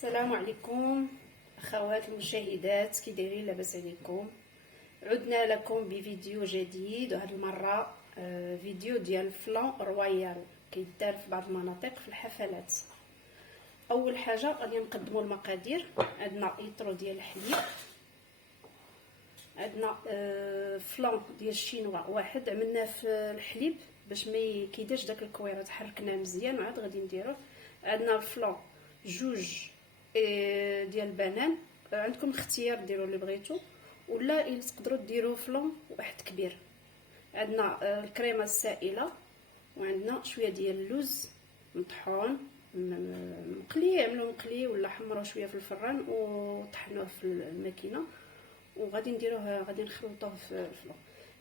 السلام عليكم اخوات المشاهدات، كي دايرين؟ لاباس عليكم؟ عدنا لكم بفيديو جديد، وهذه المره فيديو ديال الفلان رويال كيدار في بعض المناطق في الحفلات. اول حاجه غادي نقدموا المقادير. عندنا لتر ديال الحليب، عندنا فلان ديال الشينوا واحد عملناه في الحليب باش ما كيديرش داك الكويره، تحركناه مزيان وعاد غادي نديروه. عندنا الفلان جوج ديال البنان، عندكم اختيار ديروا اللي بغيتو، ولا تقدروا ديروا فلان واحد كبير. عندنا الكريمه السائله، وعندنا شويه ديال اللوز مطحون مقلي، عملوه مقلي ولا حمروه شويه في الفران وطحنوه في الماكينه، وغادي نديروه غادي نخلطوه في الفلان.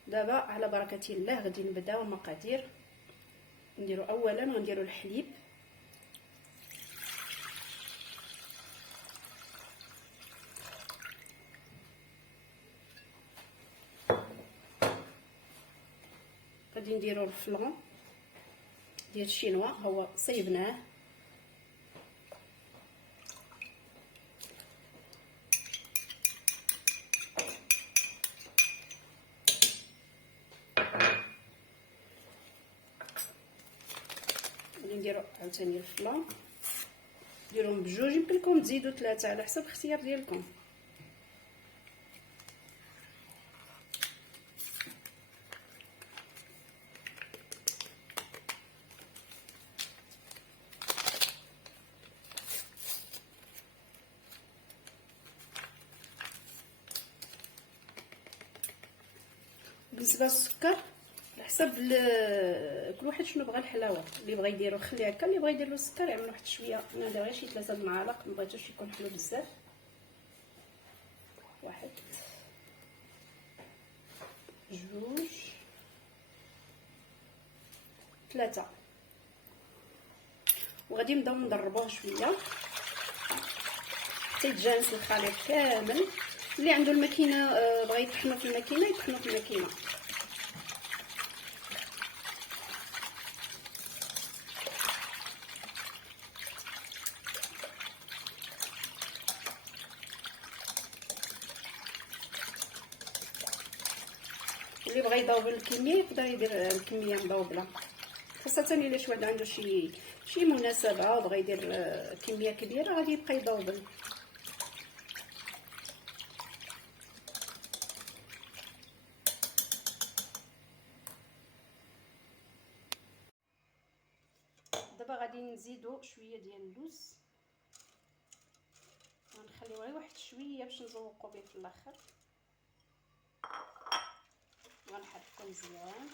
دابا على بركه الله غادي نبداو المقادير. نديرو اولا غنديرو الحليب، غادي نديرو الفلان ديال الشينوا، هو صيبناه، غادي نديرو عاوتاني الفلان، ديروهم بجوج، يمكن لكم تزيدوا ثلاثه على حسب الاختيار ديالكم. بالنسبه للسكر على حسب كل واحد شنو بغى الحلاوه، اللي بغى يديرو خليه هكا، اللي بغى يدير له السكر يعمل واحد شويه. انا دابا غير شي 3 المعالق، ما بغيتوش يكون حلو بزاف. 1 2 3، وغادي نبداو نضربوه شويه حتى يتجانس الخليط كامل. اللي عنده الماكينه بغى يطحنو في الماكينه يطحنو في الماكينه. اللي بغى يضوبل الكميه يقدر يدير الكميه مضوبله، خاصه الا شي واحد عنده شي مناسبه وبغى يدير كميه كبيره غادي يبقى يضوبل. دابا غادي نزيدو شويه ديال اللوز، ونخليوه غير واحد شويه باش نزوقو به في الاخر. غنحركو مزيان،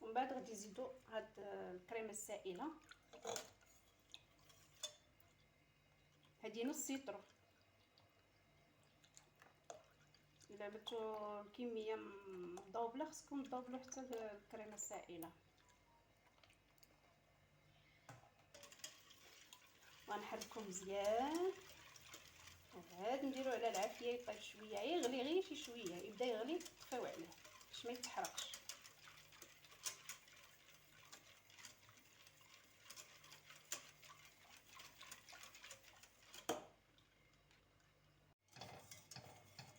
ومن بعد غادي نزيدو هاد الكريمه السائله، هادي نص لتر. الا عملتو الكميه مضوبله خصكم تضوبلو حتى الكريمه السائله. غنحركو مزيان، عاد نديرو على العافيه يطيب شويه، يغلي غير شي شويه، يبدا يغلي طفيو عليه باش ما يتحرقش.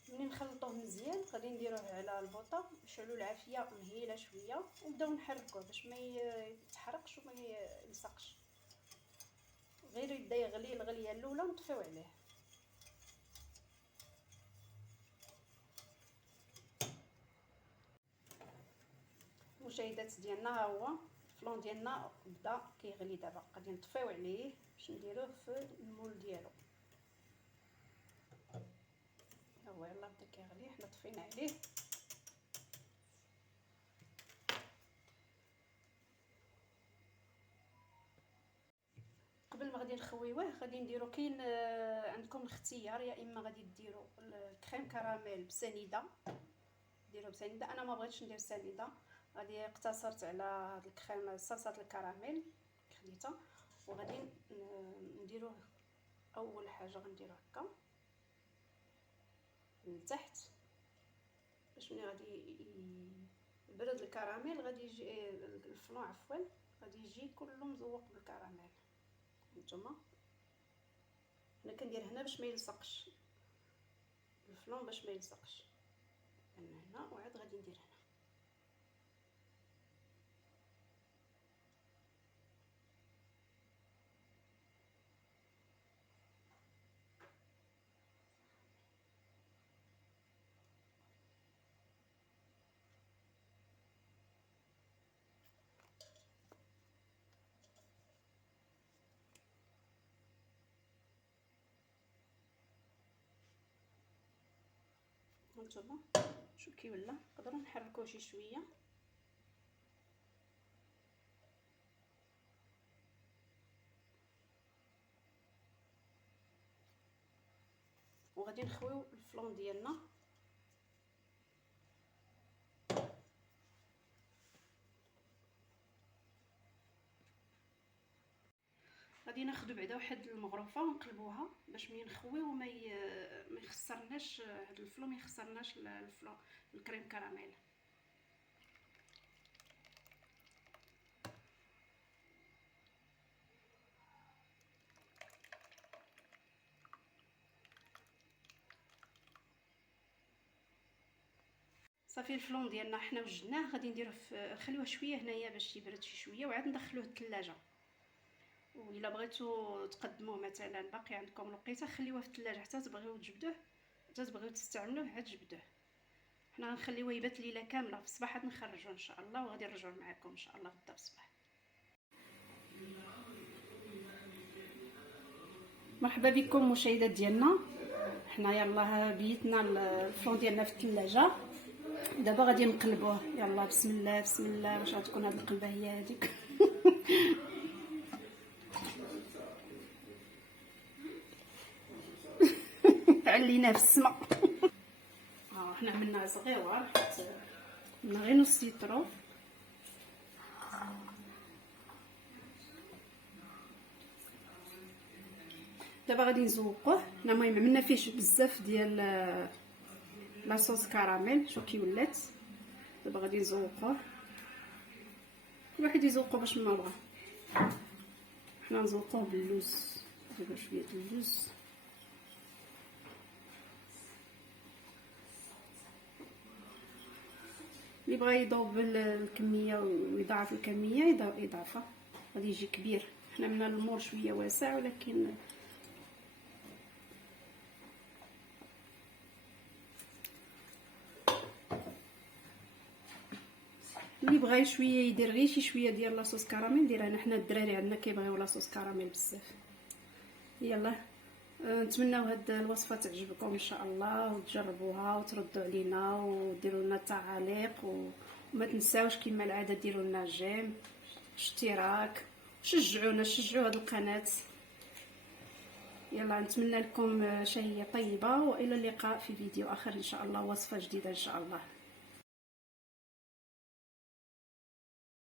ملي نخلطوه مزيان غادي نديروه على البوطه، نشعلو العافيه مهيله شويه، ونبداو نحركوه باش ما يتحرقش وما يلصقش. غير يبدا يغلي الغليه الاولى ونطفيو عليه. المشاهدات ديالنا ها هو الفلون ديالنا بدا كيغلي. دابا غادي نطفيو عليه باش نديروه في المول ديالو. ها هو يلاه بدا كيغلي، حنا طفينا عليه. قبل ما غادي نخويوه غادي نديرو، كاين عندكم الاختيار، يا اما غادي ديروا الكريم كراميل بسنيده، ديروا بسنيده. انا ما بغيتش ندير سنيده، غادي اقتصرت على هاد الكريم صلصه الكراميل خديتها. وغادي نديروه اول حاجه غنديرو هكا لتحت باش ملي غادي يبرد كراميل غادي يجي الفلون عفوا غادي يجي كله مزوق بالكراميل. هانتوما انا كندير هنا باش ما يلصقش الفلون، باش ما يلصقش من هنا، وعاد غادي ندير هنا. هانتوما شوف كي ولا، نقدروا نحركوه شي شويه. وغادي نخويو الفلون ديالنا. غادي ناخذ بعدا واحد المغرفه ونقلبوها باش ملي نخويو ما يخسرناش هاد الفلون، ما يخسرناش الفلون الكريم كراميل. صافي الفلون ديالنا حنا وجدناه، غادي نديروه نخليوه شويه هنايا باش يبرد شي شويه، وعاد ندخلوه الثلاجه. وإلا بغيتو تقدموه مثلا باقي عندكم الوقيته خليوه في الثلاجه حتى تبغيو تجبدوه، حتى تبغيو تستعملوه عاد جبدوه. حنا غنخليوه يبات ليله كامله، في الصباح عاد نخرجوه ان شاء الله، وغادي نرجعوا معكم ان شاء الله غدا في الصباح. مرحبا بكم مشاهدات ديالنا. حنا يلاه بيتنا الفلون ديالنا في الثلاجه، دابا غادي نقلبوه. يلا بسم الله بسم الله، واش غتكون هاد القلبه هي هذيك؟ علينا في السما. حنا عملنا صغيره، درنا غير نص سيترو. دابا غادي نزوقوه. حنا المهم عملنا فيه بزاف ديال لاصوص كراميل، شوف كي ولات. دابا غادي نزوقوه، كل واحد يزوقو باش ما بغا. حنا نزوقوه باللوز، دابا شويه اللوز. اللي بغا يضوب الكميه ويضاعف الكميه يضاعفها، غادي يجي كبير. حنا من المور شويه واسع، ولكن اللي بغا شويه يدير غير شي شويه ديال لاصوص كراميل ديرها. حنا الدراري عندنا كيبغيو لاصوص كراميل بزاف. يلا نتمناو هاد الوصفه تعجبكم ان شاء الله، وتجربوها وتردوا علينا وديروا لنا تعاليق، وما تنساوش كما العاده ديروا لنا جيم اشتراك، شجعونا شجعوا هاد القناه. يلا نتمنى لكم شهيه طيبه، والى اللقاء في فيديو اخر ان شاء الله، وصفه جديده ان شاء الله.